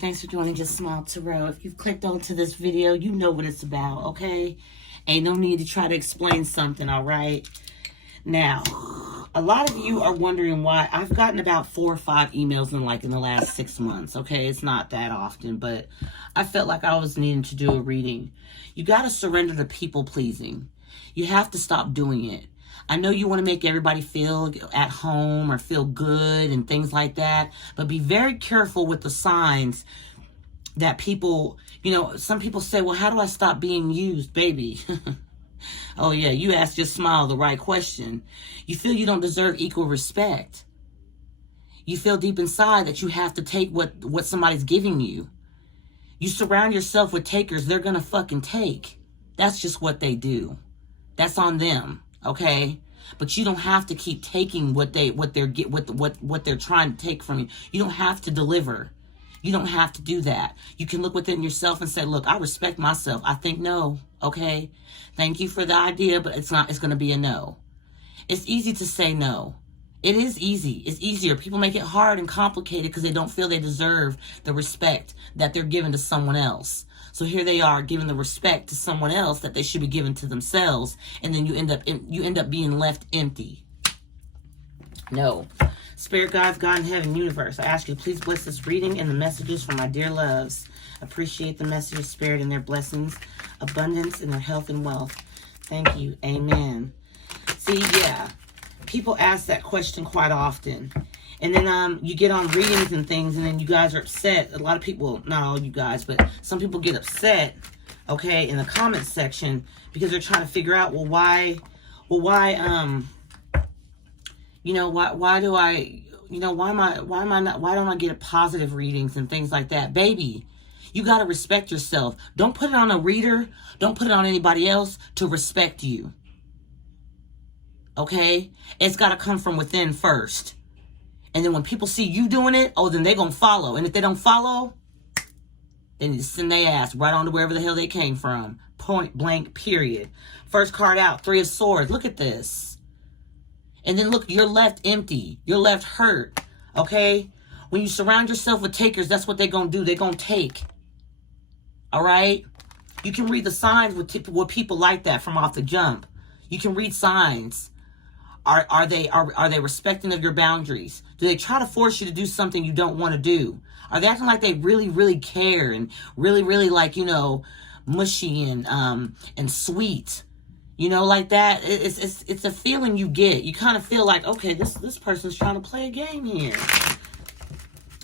Thanks for joining Justsmiletarot. If you've clicked onto this video, you know what it's about, okay? Ain't no need to try to explain something, all right? Now, a lot of you are wondering why I've gotten about 4 or 5 emails in the last 6 months, okay? It's not that often, but I felt like I was needing to do a reading. You got to surrender to people pleasing. You have to stop doing it. I know you want to make everybody feel at home or feel good and things like that, but be very careful with the signs that people, some people say, well, how do I stop being used, baby? Oh yeah, you asked Justsmile the right question. You feel you don't deserve equal respect. You feel deep inside that you have to take what somebody's giving you. You surround yourself with takers, they're gonna fucking take. That's just what they do. That's on them, okay? But you don't have to keep taking what they're trying to take from you. You don't have to deliver. You don't have to do that. You can look within yourself and say, look, I respect myself. I think no, okay? Thank you for the idea, but it's going to be a no. It's easy to say no. It is easy. It's easier. People make it hard and complicated because they don't feel they deserve the respect that they're giving to someone else. So here they are giving the respect to someone else that they should be giving to themselves, and then you end up being left empty. No. Spirit guides, God in heaven, universe, I ask you to please bless this reading and the messages from my dear loves. Appreciate the messages, Spirit, and their blessings, abundance, and their health and wealth. Thank you. Amen. See, yeah, people ask that question quite often. And then you get on readings and things, and then you guys are upset. A lot of people, not all you guys, but some people get upset, okay, in the comment section because they're trying to figure out, why don't I get positive readings and things like that? Baby, you got to respect yourself. Don't put it on a reader. Don't put it on anybody else to respect you. Okay? It's got to come from within first. And then when people see you doing it, then they're going to follow. And if they don't follow, they need to send their ass right on to wherever the hell they came from. Point blank, period. First card out, 3 of Swords. Look at this. And then look, you're left empty. You're left hurt. Okay? When you surround yourself with takers, that's what they're going to do. They're going to take. All right? You can read the signs with people like that from off the jump. You can read signs. Are they respecting of your boundaries? Do they try to force you to do something you don't want to do? Are they acting like they really, really care and really, really mushy and sweet? Like that. It's a feeling you get. You kind of feel like, okay, this person's trying to play a game here.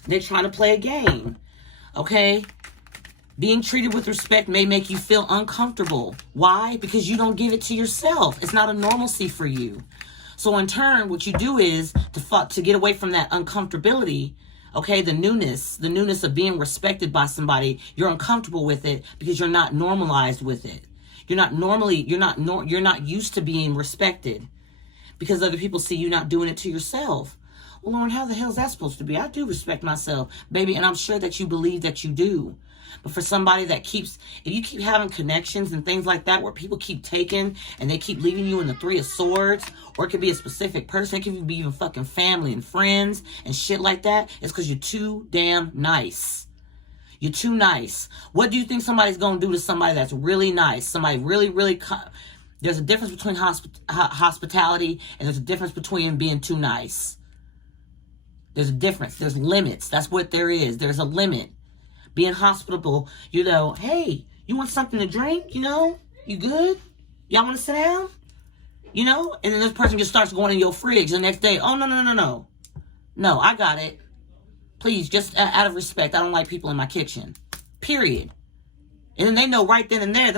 They're trying to play a game. Okay? Being treated with respect may make you feel uncomfortable. Why? Because you don't give it to yourself. It's not a normalcy for you. So in turn, what you do is to get away from that uncomfortability, okay, the newness of being respected by somebody, you're uncomfortable with it because you're not normalized with it. You're not used to being respected because other people see you not doing it to yourself. Well, Lauren, how the hell is that supposed to be? I do respect myself, baby, and I'm sure that you believe that you do. But for somebody that if you keep having connections and things like that where people keep taking and they keep leaving you in the 3 of Swords, or it could be a specific person, it could be even fucking family and friends and shit like that, it's because you're too damn nice. You're too nice. What do you think somebody's going to do to somebody that's really nice? Somebody really, really... There's a difference between hospitality and there's a difference between being too nice. There's a difference. There's limits. That's what there is. There's a limit. Being hospitable, hey, you want something to drink? You good? Y'all want to sit down? And then this person just starts going in your fridge the next day. Oh, no. No, I got it. Please, just out of respect, I don't like people in my kitchen. Period. And then they know right then and there,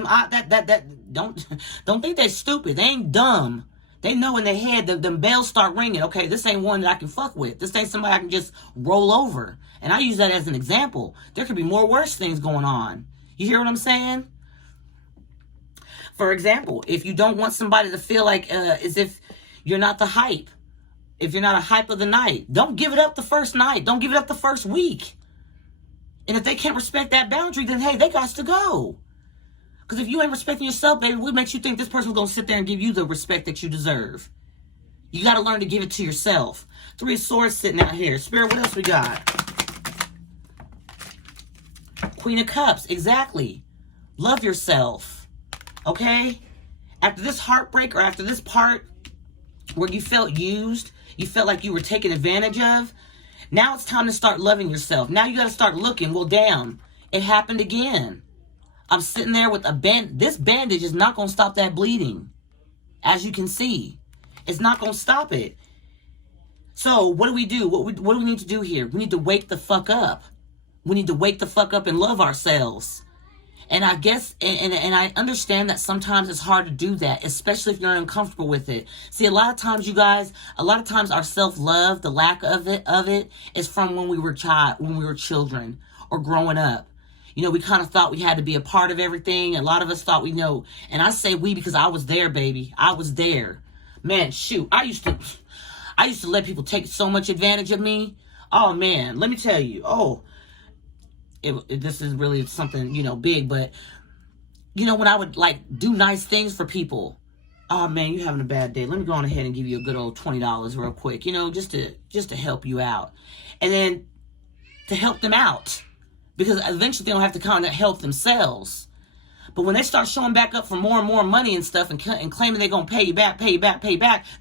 don't think they're stupid. They ain't dumb. They know in their head that them bells start ringing. Okay, this ain't one that I can fuck with. This ain't somebody I can just roll over. And I use that as an example. There could be more worse things going on. You hear what I'm saying? For example, if you don't want somebody to feel like as if you're not the hype, if you're not a hype of the night, don't give it up the first night. Don't give it up the first week. And if they can't respect that boundary, then hey, they got to go. Because if you ain't respecting yourself, baby, what makes you think this person's going to sit there and give you the respect that you deserve? You got to learn to give it to yourself. 3 of Swords sitting out here. Spirit, what else we got? Queen of Cups, exactly. Love yourself, okay? After this heartbreak or after this part where you felt used, you felt like you were taken advantage of, now it's time to start loving yourself. Now you got to start looking. Well, damn, it happened again. I'm sitting there with this bandage is not going to stop that bleeding. As you can see, it's not going to stop it. So what do we do? What do we need to do here? We need to wake the fuck up. We need to wake the fuck up and love ourselves. And I guess, and I understand that sometimes it's hard to do that, especially if you're uncomfortable with it. See, a lot of times, you guys, our self-love, the lack of it is from when we were children or growing up. You know, we kind of thought we had to be a part of everything. A lot of us thought we know. And I say we because I was there, baby. I was there. Man, shoot. I used to let people take so much advantage of me. Oh, man. Let me tell you. Oh, this is really something, you know, big. But, you know, when I would, like, do nice things for people. Oh, man, you're having a bad day. Let me go on ahead and give you a good old $20 real quick. You know, just to help you out. And then to help them out. Because eventually they don't have to kind of help themselves. But when they start showing back up for more and more money and stuff and claiming they're going to pay you back,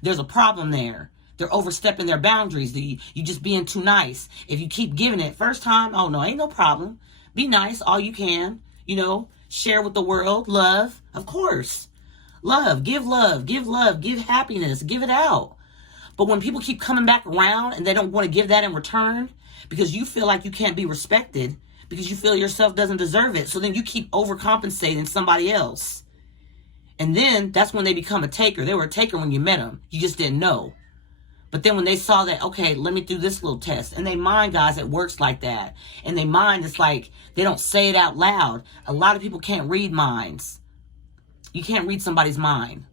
there's a problem there. They're overstepping their boundaries. You just being too nice. If you keep giving it first time, oh no, ain't no problem. Be nice all you can. You know, share with the world. Love, of course. Love, give happiness, give it out. But when people keep coming back around and they don't want to give that in return because you feel like you can't be respected, because you feel yourself doesn't deserve it. So then you keep overcompensating somebody else. And then that's when they become a taker. They were a taker when you met them. You just didn't know. But then when they saw that, okay, let me do this little test. And they mind, guys, it works like that. And they mind, it's like they don't say it out loud. A lot of people can't read minds. You can't read somebody's mind,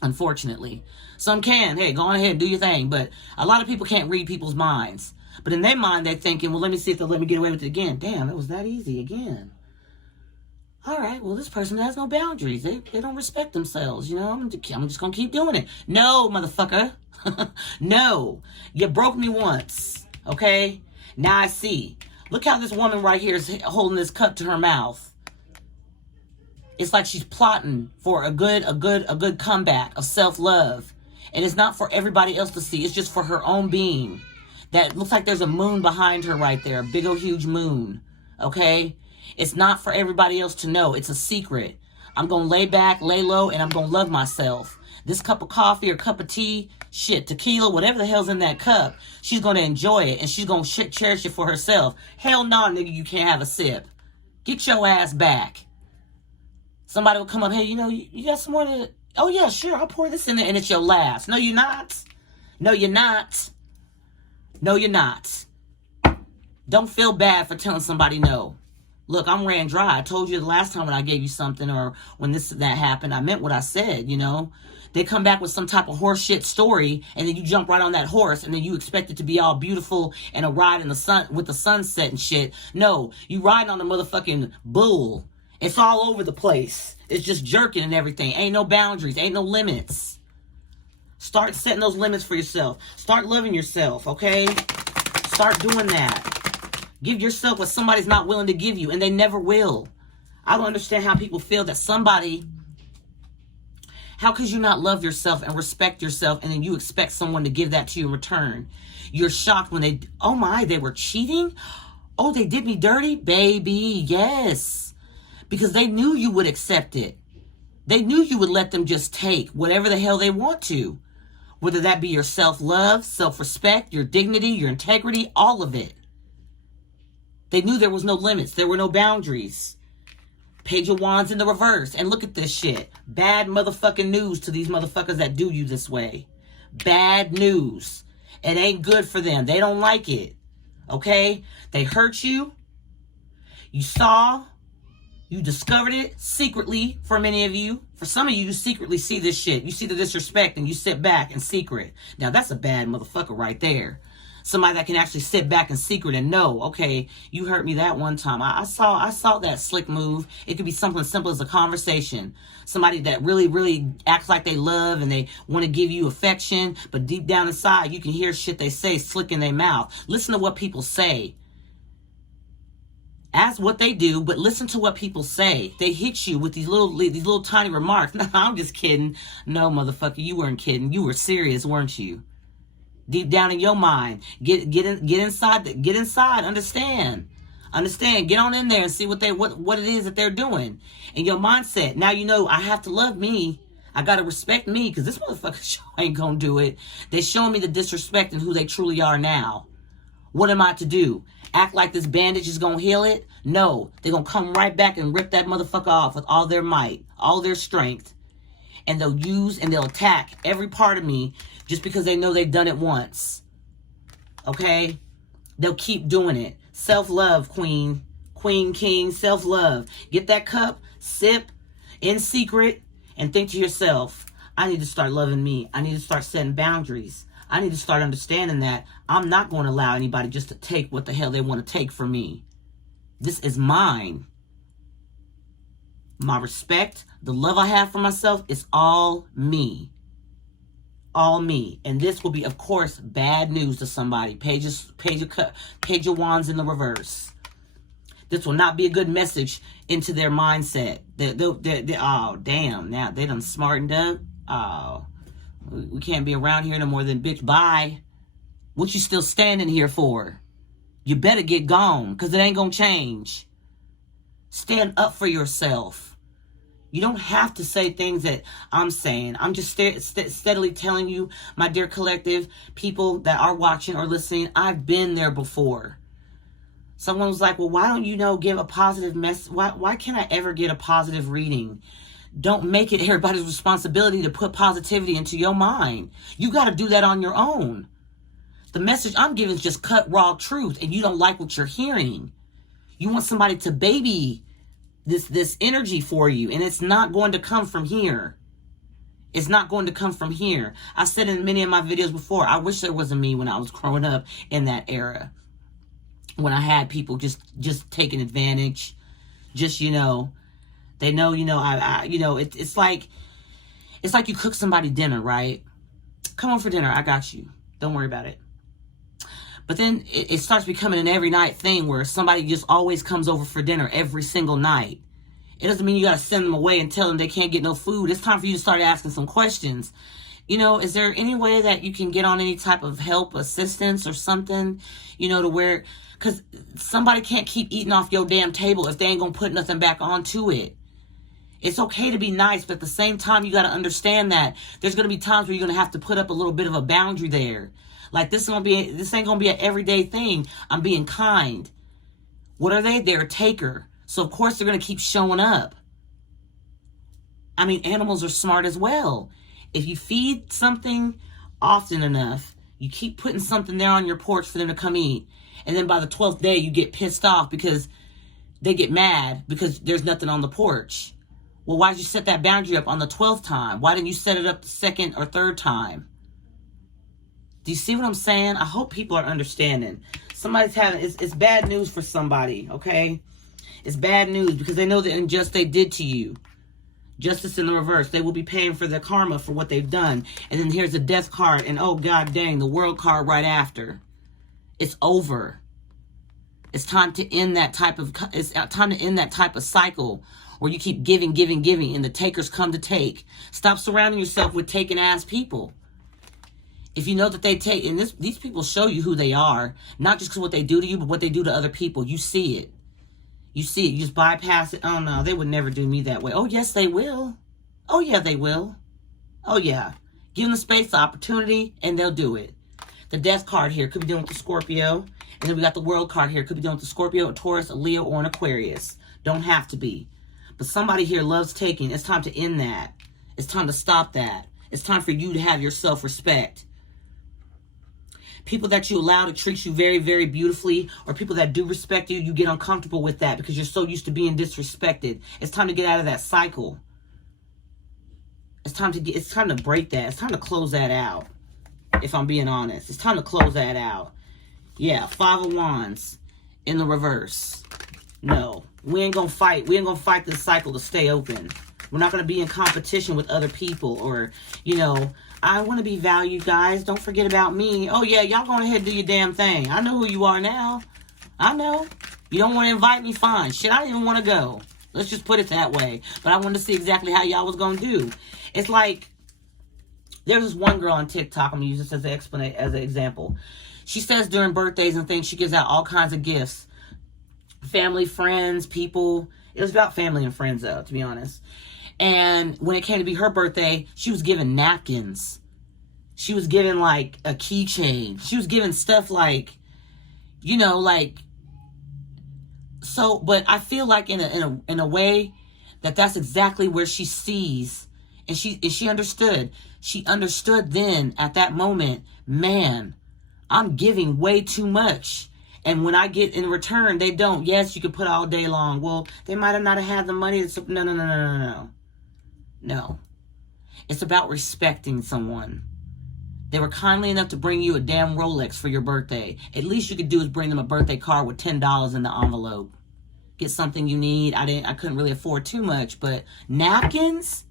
unfortunately. Some can. Hey, go on ahead and do your thing. But a lot of people can't read people's minds. But in their mind, they're thinking, well, let me see if they'll let me get away with it again. Damn, it was that easy again. All right, well, this person has no boundaries. They don't respect themselves, you know. I'm just going to keep doing it. No, motherfucker. No. You broke me once, okay? Now I see. Look how this woman right here is holding this cup to her mouth. It's like she's plotting for a good comeback of self-love. And it's not for everybody else to see. It's just for her own being. That looks like there's a moon behind her right there. A big old huge moon. Okay? It's not for everybody else to know. It's a secret. I'm going to lay back, lay low, and I'm going to love myself. This cup of coffee or cup of tea, shit, tequila, whatever the hell's in that cup, she's going to enjoy it. And she's going to cherish it for herself. Hell no, nigga, you can't have a sip. Get your ass back. Somebody will come up, hey, you know, you got some more to... Oh, yeah, sure, I'll pour this in there. And it's your last. No, you're not. No, you're not. No, you're not. Don't feel bad for telling somebody no. Look, I'm ran dry. I told you the last time when I gave you something or when that happened, I meant what I said, you know. They come back with some type of horse shit story and then you jump right on that horse and then you expect it to be all beautiful and a ride in the sun with the sunset and shit. No, you riding on the motherfucking bull. It's all over the place. It's just jerking and everything. Ain't no boundaries. Ain't no limits. Start setting those limits for yourself. Start loving yourself, okay? Start doing that. Give yourself what somebody's not willing to give you, and they never will. I don't understand how people feel that somebody... How could you not love yourself and respect yourself, and then you expect someone to give that to you in return? You're shocked when they... Oh my, they were cheating? Oh, they did me dirty? Baby, yes. Because they knew you would accept it. They knew you would let them just take whatever the hell they want to. Whether that be your self-love, self-respect, your dignity, your integrity, all of it. They knew there was no limits. There were no boundaries. Page of Wands in the reverse. And look at this shit. Bad motherfucking news to these motherfuckers that do you this way. Bad news. It ain't good for them. They don't like it. Okay? They hurt you. You saw. You discovered it secretly for many of you. For some of you, you secretly see this shit. You see the disrespect and you sit back in secret. Now, that's a bad motherfucker right there. Somebody that can actually sit back in secret and know, okay, you hurt me that one time. I saw that slick move. It could be something simple as a conversation. Somebody that really, really acts like they love and they want to give you affection, but deep down inside, you can hear shit they say slick in their mouth. Listen to what people say. Ask what they do, but listen to what people say. They hit you with these little tiny remarks. No, I'm just kidding. No, motherfucker, you weren't kidding. You were serious, weren't you? Deep down in your mind, get inside. Get inside. Understand. Get on in there and see what it is that they're doing. And your mindset. Now you know I have to love me. I gotta respect me, because this motherfucker show ain't gonna do it. They showing me the disrespect and who they truly are now. What am I to do? Act like this bandage is gonna heal it? No, they're gonna come right back and rip that motherfucker off with all their might, all their strength. And they'll use and they'll attack every part of me just because they know they've done it once. Okay? They'll keep doing it. Self-love, queen, king, self-love. Get that cup, sip in secret, and think to yourself, I need to start loving me. I need to start setting boundaries. I need to start understanding that I'm not going to allow anybody just to take what the hell they want to take from me. This is mine. My respect, the love I have for myself is all me. All me. And this will be, of course, bad news to somebody. Page of Wands in the reverse. This will not be a good message into their mindset. Oh, damn. Now they done smartened up. Oh, we can't be around here no more than bitch. Bye. What you still standing here for? You better get gone, because it ain't going to change. Stand up for yourself. You don't have to say things that I'm saying. I'm just steadily telling you, my dear collective, people that are watching or listening, I've been there before. Someone was like, well, why don't you give a positive message? Why can't I ever get a positive reading? Don't make it everybody's responsibility to put positivity into your mind. You got to do that on your own. The message I'm giving is just cut raw truth, and you don't like what you're hearing. You want somebody to baby this energy for you, and it's not going to come from here. It's not going to come from here. I said in many of my videos before, I wish there was a me when I was growing up in that era, when I had people just taking advantage, just they know, it's like you cook somebody dinner, right? Come on for dinner, I got you. Don't worry about it. But then it starts becoming an every night thing where somebody just always comes over for dinner every single night. It doesn't mean you got to send them away and tell them they can't get no food. It's time for you to start asking some questions. Is there any way that you can get on any type of help, assistance, or something, to where, because somebody can't keep eating off your damn table if they ain't going to put nothing back onto it. It's okay to be nice, but at the same time, you got to understand that there's going to be times where you're going to have to put up a little bit of a boundary there. Like, this ain't going to be an everyday thing. I'm being kind. What are they? They're a taker. So, of course, they're going to keep showing up. I mean, animals are smart as well. If you feed something often enough, you keep putting something there on your porch for them to come eat. And then by the 12th day, you get pissed off because they get mad because there's nothing on the porch. Well, why did you set that boundary up on the 12th time? Why didn't you set it up the second or third time? Do you see what I'm saying? I hope people are understanding. Somebody's it's bad news for somebody, okay? It's bad news because they know the injustice they did to you. Justice in the reverse. They will be paying for their karma for what they've done. And then here's the death card, and oh god dang, the world card right after. It's over. It's time to end that type of cycle where you keep giving, and the takers come to take. Stop surrounding yourself with taking ass people. If you know that they take, and these people show you who they are, not just because what they do to you, but what they do to other people. You see it. You see it. You just bypass it. Oh, no, they would never do me that way. Oh, yes, they will. Oh, yeah, they will. Oh, yeah. Give them the space, the opportunity, and they'll do it. The death card here could be dealing with the Scorpio. And then we got the world card here. Could be dealing with the Scorpio, a Taurus, a Leo, or an Aquarius. Don't have to be. But somebody here loves taking. It's time to end that. It's time to stop that. It's time for you to have your self-respect. People that you allow to treat you very, very beautifully, or people that do respect you, you get uncomfortable with that because you're so used to being disrespected. It's time to get out of that cycle. It's time to break that. It's time to close that out. If I'm being honest, it's time to close that out. Yeah, 5 of Wands in the reverse. No, we ain't gonna fight. We ain't gonna fight this cycle to stay open. We're not gonna be in competition with other people, or I want to be valued, guys. Don't forget about me. Oh, yeah, y'all go ahead and do your damn thing. I know who you are now. I know. You don't want to invite me, fine. Shit, I don't even want to go. Let's just put it that way. But I wanted to see exactly how y'all was going to do. It's like, there's this one girl on TikTok, I'm going to use this as an example. She says during birthdays and things, she gives out all kinds of gifts. Family, friends, people. It was about family and friends, though, to be honest. And when it came to be her birthday, she was giving napkins. She was giving, like, a keychain. She was giving stuff like, you know, like... So, but I feel like in a way that's exactly where she sees, and she understood. She understood then at that moment, man, I'm giving way too much. And when I get in return, they don't. Yes, you can put all day long. Well, they might have not had the money. No. It's about respecting someone. They were kindly enough to bring you a damn Rolex for your birthday. At least you could do is bring them a birthday card with $10 in the envelope. Get something you need. I couldn't really afford too much, but napkins?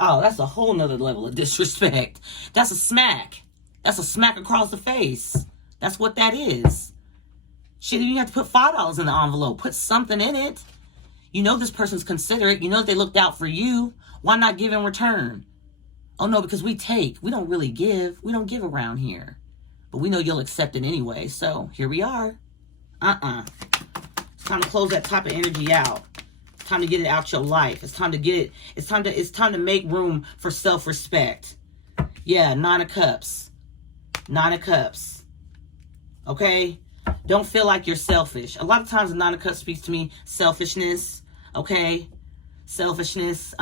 Oh, that's a whole nother level of disrespect. That's a smack. That's a smack across the face. That's what that is. Shit, you have to put $5 in the envelope. Put something in it. You know this person's considerate. You know they looked out for you. Why not give in return? Oh, no, because we take. We don't really give. We don't give around here. But we know you'll accept it anyway. So, here we are. It's time to close that type of energy out. It's time to get it out your life. It's time to get it. It's time to make room for self-respect. Yeah, 9 of Cups. 9 of Cups. Okay? Don't feel like you're selfish. A lot of times the 9 of Cups speaks to me. Selfishness. Okay? Selfishness.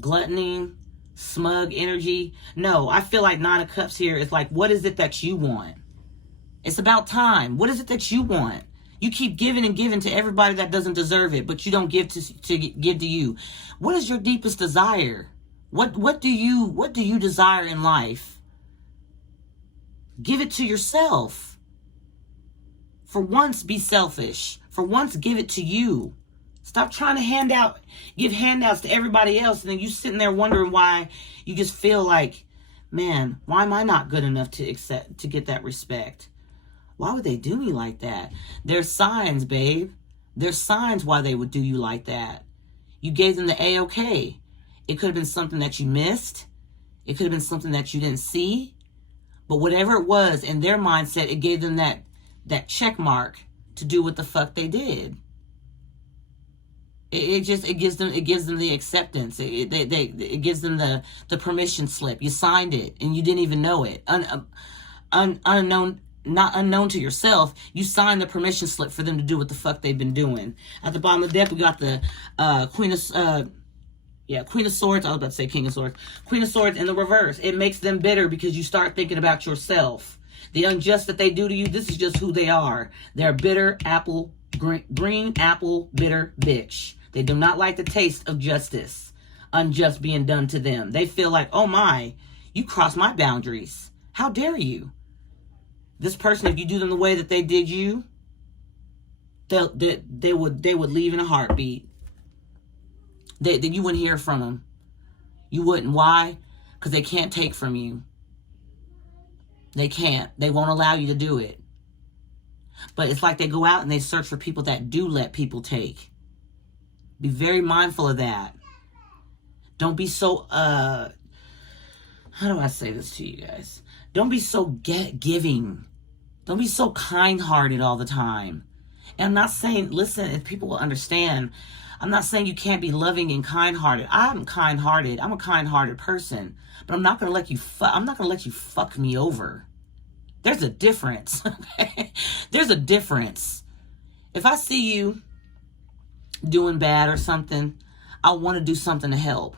Gluttony. Smug energy. No, I feel like 9 of Cups here is like, what is it that you want? It's about time. What is it that you want? You keep giving and giving to everybody that doesn't deserve it, but you don't give to give to you. What is your deepest desire? What do you desire in life? Give it to yourself. For once, be selfish. For once, give it to you. Stop trying to give handouts to everybody else, and then you sitting there wondering why you just feel like, man, why am I not good enough to get that respect? Why would they do me like that? There's signs, babe. There's signs why they would do you like that. You gave them the A-OK. It could have been something that you missed. It could have been something that you didn't see. But whatever it was, in their mindset, it gave them that check mark to do what the fuck they did. It gives them the acceptance. It gives them the permission slip. You signed it and you didn't even know it. Unknown. Not unknown to yourself, you signed the permission slip for them to do what the fuck they've been doing. At the bottom of the deck, we got the Queen of Swords. I was about to say King of Swords. Queen of Swords in the reverse. It makes them bitter because you start thinking about yourself. The unjust that they do to you, this is just who they are. They're bitter apple, green apple, bitter bitch. They do not like the taste of justice. Unjust being done to them. They feel like, oh my, you crossed my boundaries. How dare you? This person, if you do them the way that they did you, they would leave in a heartbeat. You wouldn't hear from them. You wouldn't. Why? Because they can't take from you. They can't. They won't allow you to do it. But it's like they go out and they search for people that do let people take. Be very mindful of that. Don't be so, how do I say this to you guys? Don't be so giving. Don't be so kind-hearted all the time. And I'm not saying, listen, if people will understand, I'm not saying you can't be loving and kind-hearted. I'm kind-hearted. I'm a kind-hearted person. But I'm not going to let you fuck me over. There's a difference. There's a difference. If I see you doing bad or something, I want to do something to help.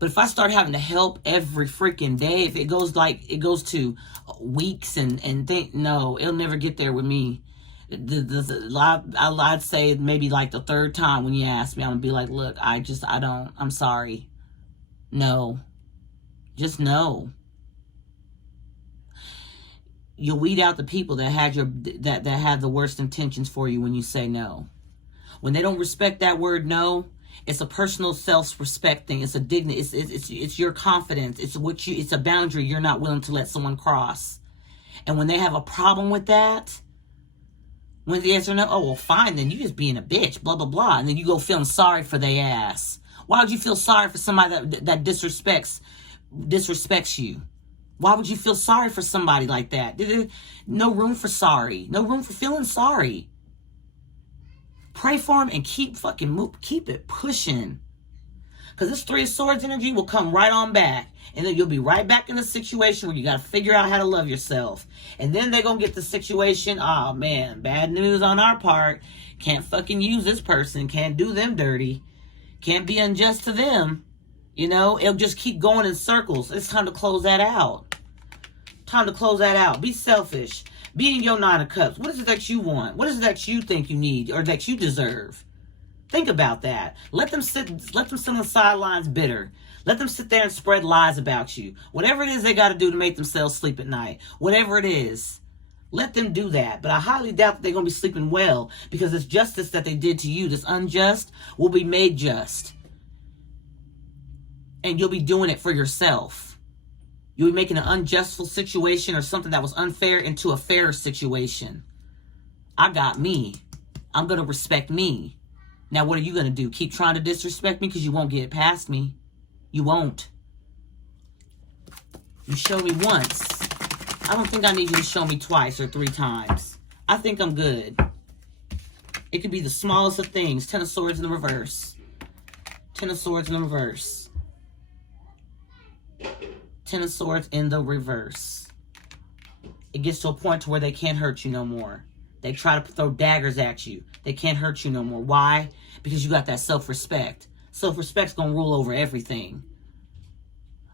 But if I start having to help every freaking day, if it goes to weeks and think, no, it'll never get there with me. I'd say maybe like the third time when you ask me, I'm going to be like, look, I'm sorry. No. Just no. You'll weed out the people that have the worst intentions for you when you say no. When they don't respect that word no, it's a personal self-respect thing. It's a dignity. It's your confidence. It's a boundary you're not willing to let someone cross. And when they have a problem with that, When the answer no, oh, well, fine, then you just being a bitch, blah, blah, blah. And then you go feeling sorry for their ass. Why would you feel sorry for somebody that disrespects you? Why would you feel sorry for somebody like that? No room for sorry. No room for feeling sorry. Pray for them and keep it pushing. Because this Three of Swords energy will come right on back. And then you'll be right back in the situation where you got to figure out how to love yourself. And then they're going to get the situation, oh man, bad news on our part. Can't fucking use this person. Can't do them dirty. Can't be unjust to them. You know, it'll just keep going in circles. It's time to close that out. Time to close that out. Be selfish. Be in your Nine of Cups. What is it that you want? What is it that you think you need or that you deserve? Think about that. Let them sit on the sidelines bitter. Let them sit there and spread lies about you. Whatever it is they got to do to make themselves sleep at night. Whatever it is. Let them do that. But I highly doubt that they're going to be sleeping well, because this justice that they did to you, this unjust, will be made just. And you'll be doing it for yourself. You'll be making an unjustful situation or something that was unfair into a fair situation. I got me. I'm going to respect me. Now, what are you going to do? Keep trying to disrespect me because you won't get past me. You won't. You show me once. I don't think I need you to show me twice or 3 times. I think I'm good. It could be the smallest of things. 10 of Swords in the reverse. 10 of Swords in the reverse. 10 of Swords in the reverse. It gets to a point to where they can't hurt you no more. They try to throw daggers at you. They can't hurt you no more. Why? Because you got that self-respect. Self-respect's going to rule over everything.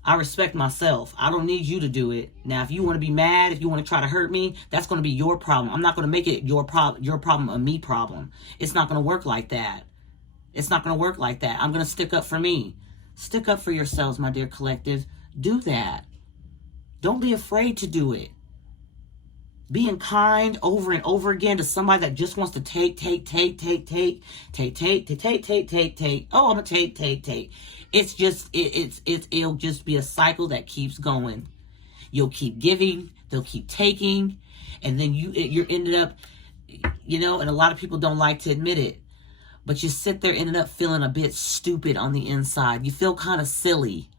I respect myself. I don't need you to do it. Now, if you want to be mad, if you want to try to hurt me, that's going to be your problem. I'm not going to make it your problem, a me problem. It's not going to work like that. It's not going to work like that. I'm going to stick up for me. Stick up for yourselves, my dear collective. Do that. Don't be afraid to do it. Being kind over and over again to somebody that just wants to take. Oh, I'm gonna take. It's just, it'll just be a cycle that keeps going. You'll keep giving, they'll keep taking, and then you're ended up, you know, and a lot of people don't like to admit it, but you sit there ended up feeling a bit stupid on the inside. You feel kind of silly.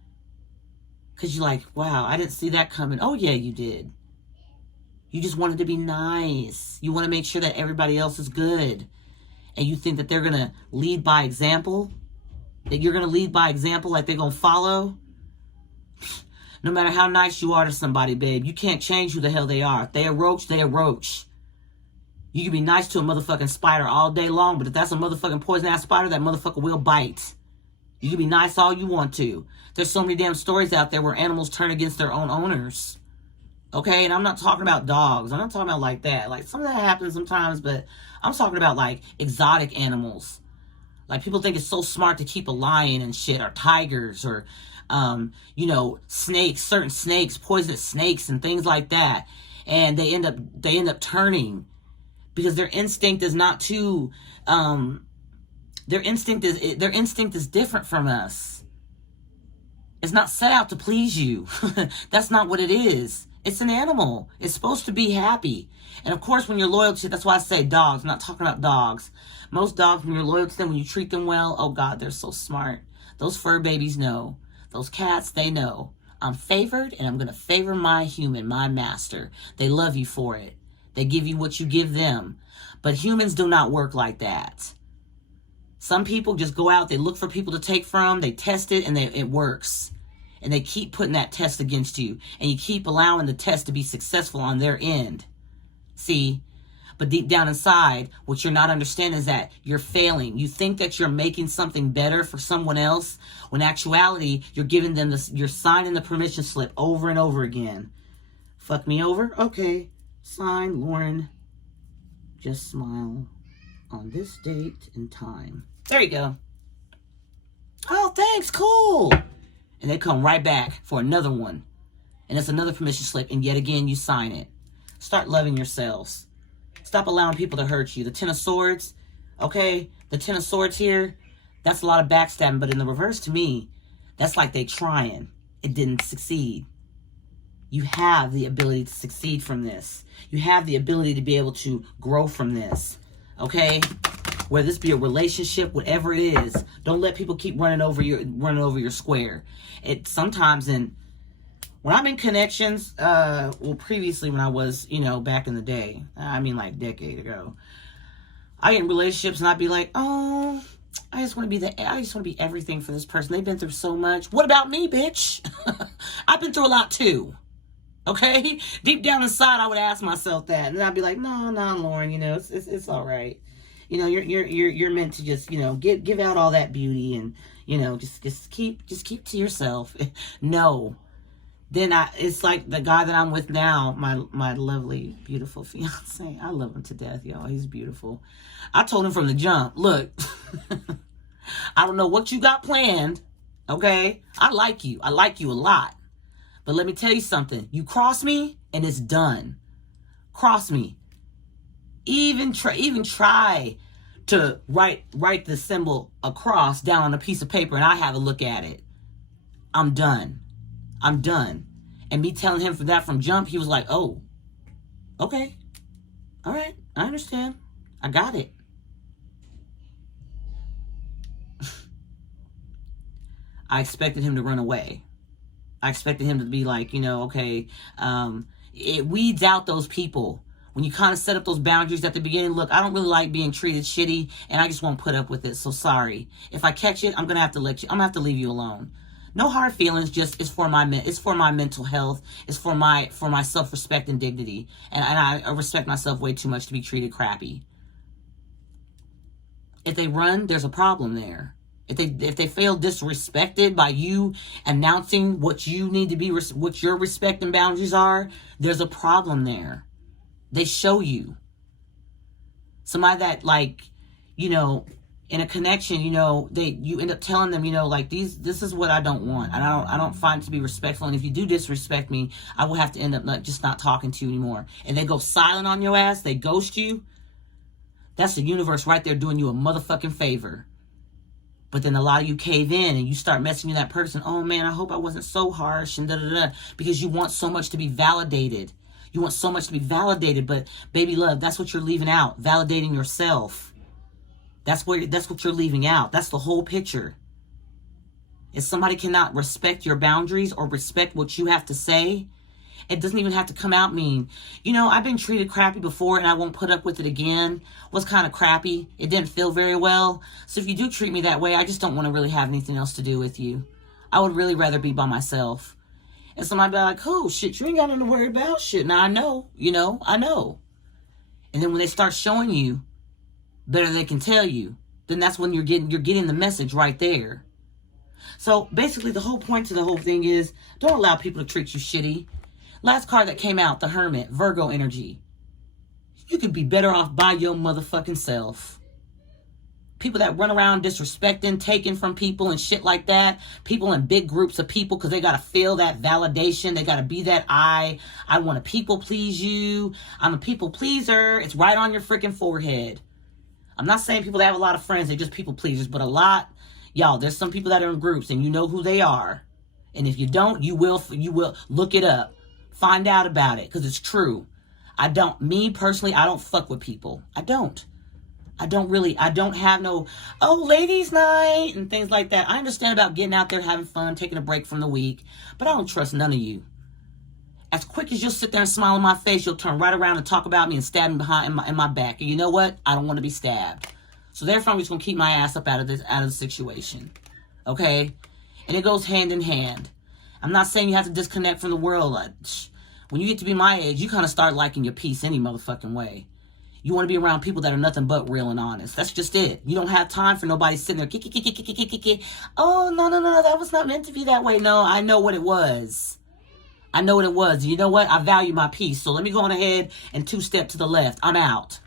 Because you're like, wow, I didn't see that coming. Oh, yeah, you did. You just wanted to be nice. You want to make sure that everybody else is good. And you think that they're going to lead by example? That you're going to lead by example, like they're going to follow? No matter how nice you are to somebody, babe, you can't change who the hell they are. If they a roach, they a roach. You can be nice to a motherfucking spider all day long, but if that's a motherfucking poison-ass spider, that motherfucker will bite. You can be nice all you want to. There's so many damn stories out there where animals turn against their own owners. Okay, and I'm not talking about dogs. I'm not talking about like that. Like, some of that happens sometimes, but I'm talking about, like, exotic animals. Like, people think it's so smart to keep a lion and shit, or tigers, or, you know, snakes, certain snakes, poisonous snakes, and things like that. And they end up turning because their instinct is not to, their instinct is different from us. It's not set out to please you. That's not what it is. It's an animal. It's supposed to be happy. And of course, when you're loyal to, that's why I say dogs. I'm not talking about dogs. Most dogs, when you're loyal to them, when you treat them well, oh God, they're so smart. Those fur babies know. Those cats, they know. I'm favored, and I'm going to favor my human, my master. They love you for it. They give you what you give them. But humans do not work like that. Some people just go out, they look for people to take from, they test it, and it works. And they keep putting that test against you. And you keep allowing the test to be successful on their end. See? But deep down inside, what you're not understanding is that you're failing. You think that you're making something better for someone else, when in actuality, you're giving them this, you're signing the permission slip over and over again. Fuck me over? Okay. Sign, Lauren. Just smile on this date and time. There you go. Oh, thanks. Cool. And they come right back for another one. And it's another permission slip. And yet again, you sign it. Start loving yourselves. Stop allowing people to hurt you. The 10 of Swords, okay? The 10 of Swords here, that's a lot of backstabbing. But in the reverse, to me, that's like they trying. It didn't succeed. You have the ability to succeed from this. You have the ability to be able to grow from this. Okay? Whether this be a relationship, whatever it is, don't let people keep running over your square. It sometimes when I'm in connections, well, previously when I was, back in the day, I mean like a decade ago, I get in relationships and I'd be like, oh, I just want to be everything for this person. They've been through so much. What about me, bitch? I've been through a lot too. Okay? Deep down inside, I would ask myself that, and I'd be like, no, Lauren, it's all right. You're meant to just, give out all that beauty and, just keep to yourself. No. Then it's like the guy that I'm with now, my lovely, beautiful fiance. I love him to death, y'all. He's beautiful. I told him from the jump, look, I don't know what you got planned, okay? I like you a lot. But let me tell you something. You cross me and it's done. Cross me. Even try to write the symbol across down on a piece of paper and I have a look at it. I'm done. And me telling him from jump, he was like, oh, okay. All right. I understand. I got it. I expected him to run away. I expected him to be like, okay. It weeds out those people. When you kind of set up those boundaries at the beginning, look, I don't really like being treated shitty, and I just won't put up with it. So sorry. If I catch it, I'm gonna have to leave you alone. No hard feelings. Just it's for my mental health. It's for my self-respect and dignity. And I respect myself way too much to be treated crappy. If they run, there's a problem there. If they feel disrespected by you announcing what you need to be, what your respect and boundaries are, there's a problem there. They show you. Somebody that in a connection, you end up telling them, this is what I don't want. And I don't find it to be respectful. And if you do disrespect me, I will have to end up not talking to you anymore. And they go silent on your ass. They ghost you. That's the universe right there doing you a motherfucking favor. But then a lot of you cave in and you start messing with that person. Oh man, I hope I wasn't so harsh and because you want so much to be validated. You want so much to be validated, but baby love, that's what you're leaving out. Validating yourself. That's what you're leaving out. That's the whole picture. If somebody cannot respect your boundaries or respect what you have to say, it doesn't even have to come out mean. I've been treated crappy before and I won't put up with it again. Was kind of crappy. It didn't feel very well. So if you do treat me that way, I just don't want to really have anything else to do with you. I would really rather be by myself. And somebody be like, oh, shit, you ain't got nothing to worry about. Shit, now I know. I know. And then when they start showing you better than they can tell you, then that's when you're getting the message right there. So basically the whole point to the whole thing is don't allow people to treat you shitty. Last card that came out, the Hermit, Virgo energy. You could be better off by your motherfucking self. People that run around disrespecting, taking from people and shit like that. People in big groups of people because they got to feel that validation. They got to be that I want to people please you. I'm a people pleaser. It's right on your freaking forehead. I'm not saying people that have a lot of friends, they're just people pleasers, but a lot, y'all, there's some people that are in groups and you know who they are. And if you don't, you will look it up. Find out about it because it's true. Me personally, I don't fuck with people. I don't have no, ladies night and things like that. I understand about getting out there, having fun, taking a break from the week, but I don't trust none of you. As quick as you'll sit there and smile in my face, you'll turn right around and talk about me and stab me in my back. And you know what? I don't want to be stabbed. So therefore, I'm just going to keep my ass up out of the situation. Okay? And it goes hand in hand. I'm not saying you have to disconnect from the world. When you get to be my age, you kind of start liking your peace any motherfucking way. You want to be around people that are nothing but real and honest. That's just it. You don't have time for nobody sitting there. Oh, no. That was not meant to be that way. No, I know what it was. You know what? I value my peace. So let me go on ahead and 2-step to the left. I'm out.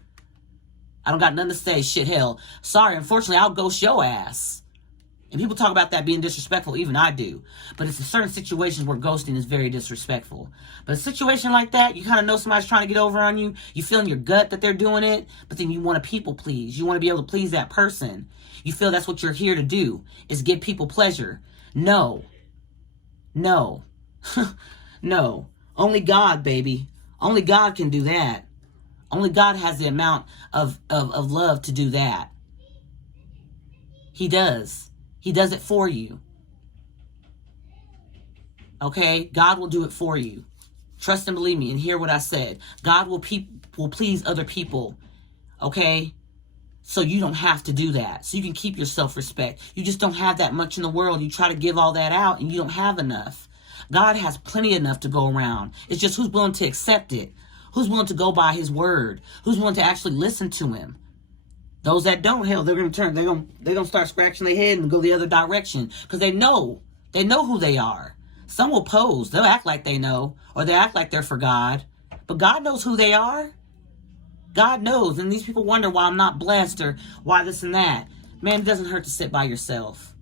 I don't got nothing to say. Shit, hell. Sorry, unfortunately, I'll ghost your ass. And people talk about that being disrespectful. Even I do. But it's in certain situations where ghosting is very disrespectful. But a situation like that, you kind of know somebody's trying to get over on you. You feel in your gut that they're doing it. But then you want to people please. You want to be able to please that person. You feel that's what you're here to do. Is give people pleasure. No. No. Only God, baby. Only God can do that. Only God has the amount of love to do that. He does. He does it for you. Okay? God will do it for you. Trust and believe me and hear what I said. God will please other people. Okay? So you don't have to do that. So you can keep your self-respect. You just don't have that much in the world. You try to give all that out and you don't have enough. God has plenty enough to go around. It's just who's willing to accept it. Who's willing to go by his word? Who's willing to actually listen to him? Those that don't, hell, they're going to turn, they're going to start scratching their head and go the other direction because they know who they are. Some will pose. They'll act like they know, or they act like they're for God. But God knows who they are. God knows. And these people wonder why I'm not blessed or why this and that. Man, it doesn't hurt to sit by yourself.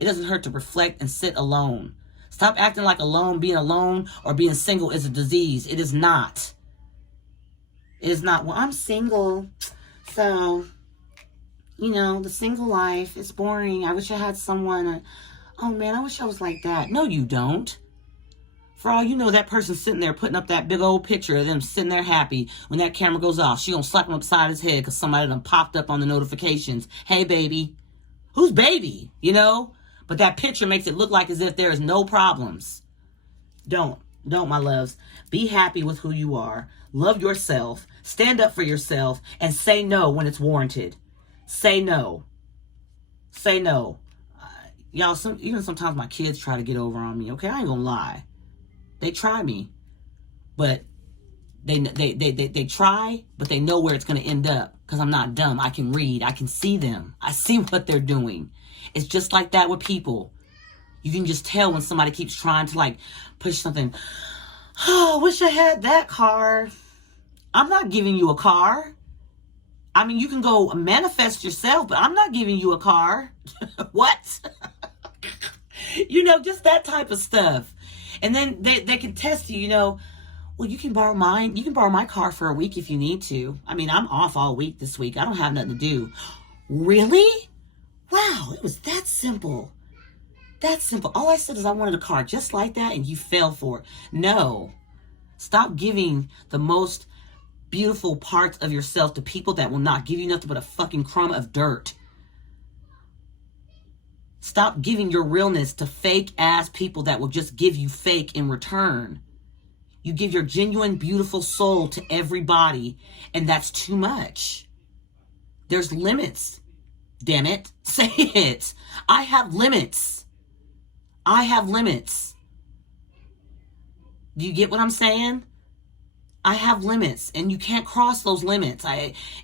It doesn't hurt to reflect and sit alone. Stop acting like being alone or being single is a disease. It is not. It is not. Well, I'm single. So, the single life is boring. I wish I had someone. Oh, man, I wish I was like that. No, you don't. For all you know, that person's sitting there putting up that big old picture of them sitting there happy. When that camera goes off, she gonna slap him upside his head because somebody done popped up on the notifications. Hey, baby. Who's baby? But that picture makes it look like as if there is no problems. Don't, my loves. Be happy with who you are. Love yourself. Stand up for yourself and say no when it's warranted. Say no. Say no. Y'all, even sometimes my kids try to get over on me. Okay, I ain't gonna lie. They try me, but they try, but they know where it's gonna end up because I'm not dumb. I can read. I can see them. I see what they're doing. It's just like that with people. You can just tell when somebody keeps trying to push something. Oh, I wish I had that car. I'm not giving you a car. I mean, you can go manifest yourself, but I'm not giving you a car. What? Just that type of stuff. And then they can test you, well, you can borrow mine. You can borrow my car for a week if you need to. I mean, I'm off all week this week. I don't have nothing to do. Really? Wow, it was that simple. That simple. All I said is I wanted a car just like that, and you fell for it. No. Stop giving the most beautiful parts of yourself to people that will not give you nothing but a fucking crumb of dirt. Stop giving your realness to fake ass people that will just give you fake in return. You give your genuine, beautiful soul to everybody, and that's too much. There's limits. Damn it. Say it. I have limits. I have limits. Do you get what I'm saying? I have limits, and you can't cross those limits.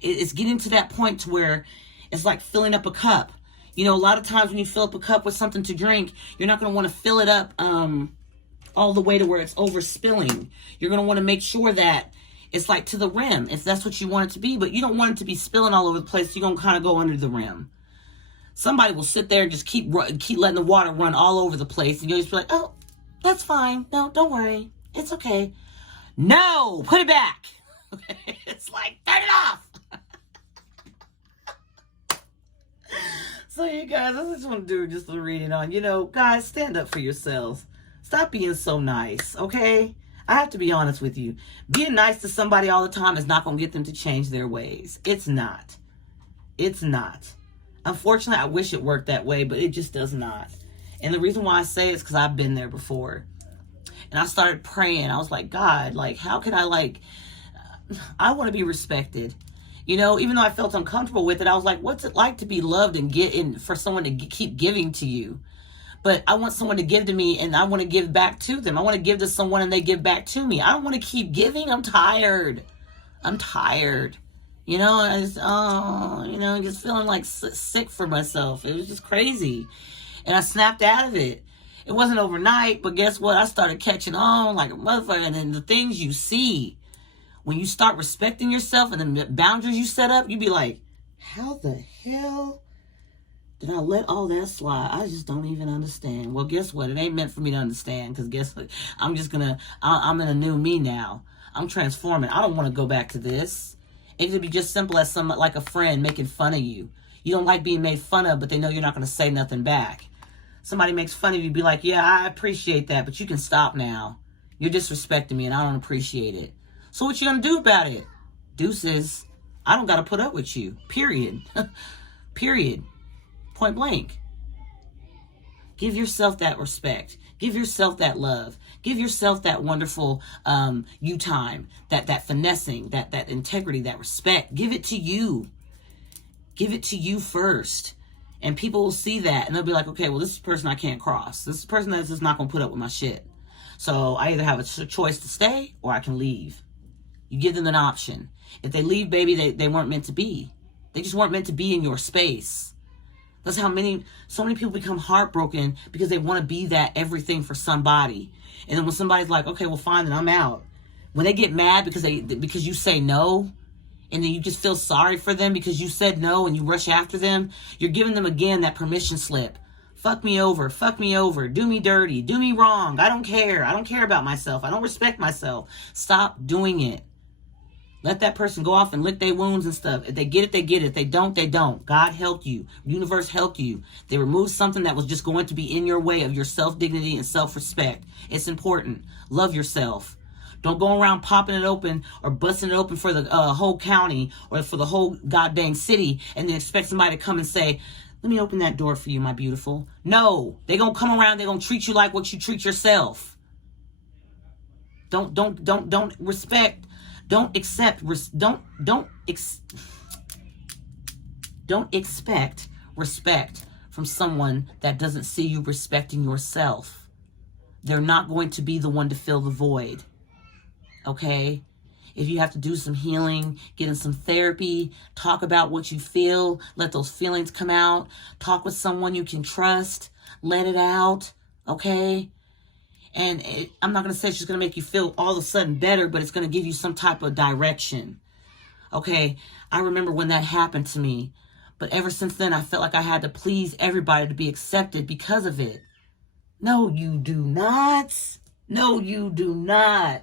It's getting to that point to where it's like filling up a cup. A lot of times when you fill up a cup with something to drink, you're not going to want to fill it up all the way to where it's overspilling. You're going to want to make sure that it's like to the rim, if that's what you want it to be. But you don't want it to be spilling all over the place. You're going to kind of go under the rim. Somebody will sit there and just keep letting the water run all over the place. And you'll just be like, oh, that's fine. No, don't worry. It's okay. No, put it back. It's like, turn it off. So you guys, I just want to do just a reading on, guys, stand up for yourselves. Stop being so nice, okay? I have to be honest with you. Being nice to somebody all the time is not going to get them to change their ways. It's not. It's not. Unfortunately, I wish it worked that way, but it just does not. And the reason why I say it is because I've been there before. And I started praying. I was like, God, how can I want to be respected. Even though I felt uncomfortable with it, I was like, what's it like to be loved and for someone to keep giving to you? But I want someone to give to me, and I want to give back to them. I want to give to someone, and they give back to me. I don't want to keep giving. I'm tired. I just feeling sick for myself. It was just crazy. And I snapped out of it. It wasn't overnight, but guess what? I started catching on like a motherfucker. And then the things you see, when you start respecting yourself and the boundaries you set up, you be like, how the hell did I let all that slide? I just don't even understand. Well, guess what? It ain't meant for me to understand, because guess what? I'm in a new me now. I'm transforming. I don't want to go back to this. It could be just simple as like a friend making fun of you. You don't like being made fun of, but they know you're not going to say nothing back. Somebody makes fun of you, be like, yeah, I appreciate that, but you can stop now. You're disrespecting me and I don't appreciate it. So what you gonna do about it? Deuces. I don't gotta put up with you. Period. Period. Point blank. Give yourself that respect. Give yourself that love. Give yourself that wonderful you time. That finessing, that integrity, that respect. Give it to you. Give it to you first. And people will see that and they'll be like, okay, well, this is a person I can't cross. This is a person that's just not gonna put up with my shit. So I either have a choice to stay or I can leave. You give them an option. If they leave, baby, they weren't meant to be. They just weren't meant to be in your space. That's how so many people become heartbroken because they want to be that everything for somebody. And then when somebody's like, okay, well, fine, then I'm out. When they get mad because you say no, and then you just feel sorry for them because you said no and you rush after them, you're giving them again that permission slip. Fuck me over, do me dirty, do me wrong. I don't care about myself. I don't respect myself. Stop doing it. Let that person go off and lick their wounds and stuff. If they get it, they get it. If they don't, they don't. God helped you. Universe helped you. They removed something that was just going to be in your way of your self-dignity and self-respect. It's important. Love yourself. Don't go around popping it open or busting it open for the whole county or for the whole goddamn city and then expect somebody to come and say, let me open that door for you, my beautiful. No. They're going to come around. They're going to treat you like what you treat yourself. Don't respect. Don't expect respect from someone that doesn't see you respecting yourself. They're not going to be the one to fill the void. Okay? If you have to do some healing, get in some therapy, talk about what you feel, let those feelings come out, talk with someone you can trust, let it out, okay? And I'm not going to say it's just going to make you feel all of a sudden better, but it's going to give you some type of direction. Okay, I remember when that happened to me. But ever since then, I felt like I had to please everybody to be accepted because of it. No, you do not. No, you do not.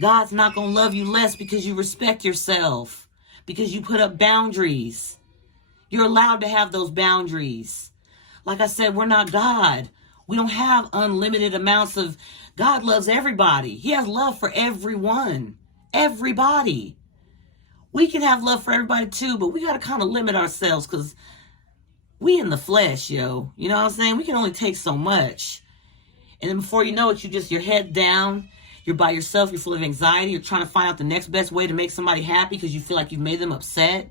God's not going to love you less because you respect yourself. Because you put up boundaries. You're allowed to have those boundaries. Like I said, we're not God. We don't have unlimited amounts of... God loves everybody. He has love for everyone. Everybody. We can have love for everybody too, but we got to kind of limit ourselves because we in the flesh, yo. You know what I'm saying? We can only take so much. And then before you know it, your head down. You're by yourself. You're full of anxiety. You're trying to find out the next best way to make somebody happy because you feel like you've made them upset.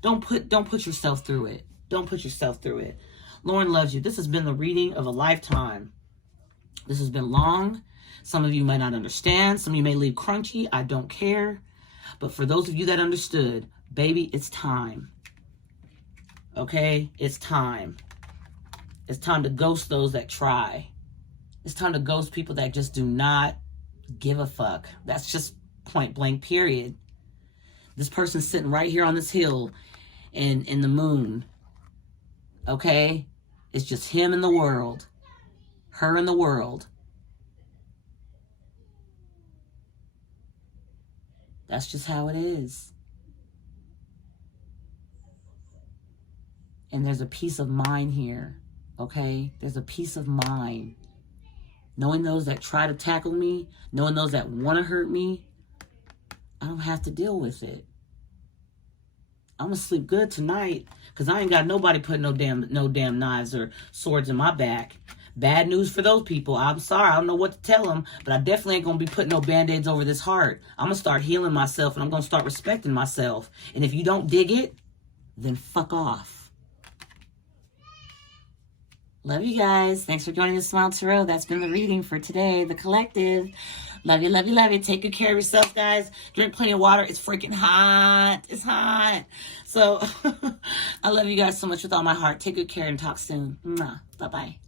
Don't put yourself through it. Don't put yourself through it. Lauren loves you. This has been the reading of a lifetime. This has been long. Some of you might not understand. Some of you may leave crunchy. I don't care. But for those of you that understood, baby, it's time. Okay? It's time. It's time to ghost those that try. It's time to ghost people that just do not give a fuck. That's just point blank, period. This person's sitting right here on this hill in the moon. Okay? It's just him in the world. Her in the world. That's just how it is. And there's a peace of mind here. Okay? There's a peace of mind. Knowing those that try to tackle me, knowing those that want to hurt me, I don't have to deal with it. I'm going to sleep good tonight because I ain't got nobody putting no damn knives or swords in my back. Bad news for those people. I'm sorry. I don't know what to tell them, but I definitely ain't going to be putting no band-aids over this heart. I'm going to start healing myself and I'm going to start respecting myself. And if you don't dig it, then fuck off. Love you guys. Thanks for joining the Smile Tarot. That's been the reading for today. The collective. Love you, love you, love you. Take good care of yourself, guys. Drink plenty of water. It's freaking hot. It's hot. So, I love you guys so much with all my heart. Take good care and talk soon. Bye-bye.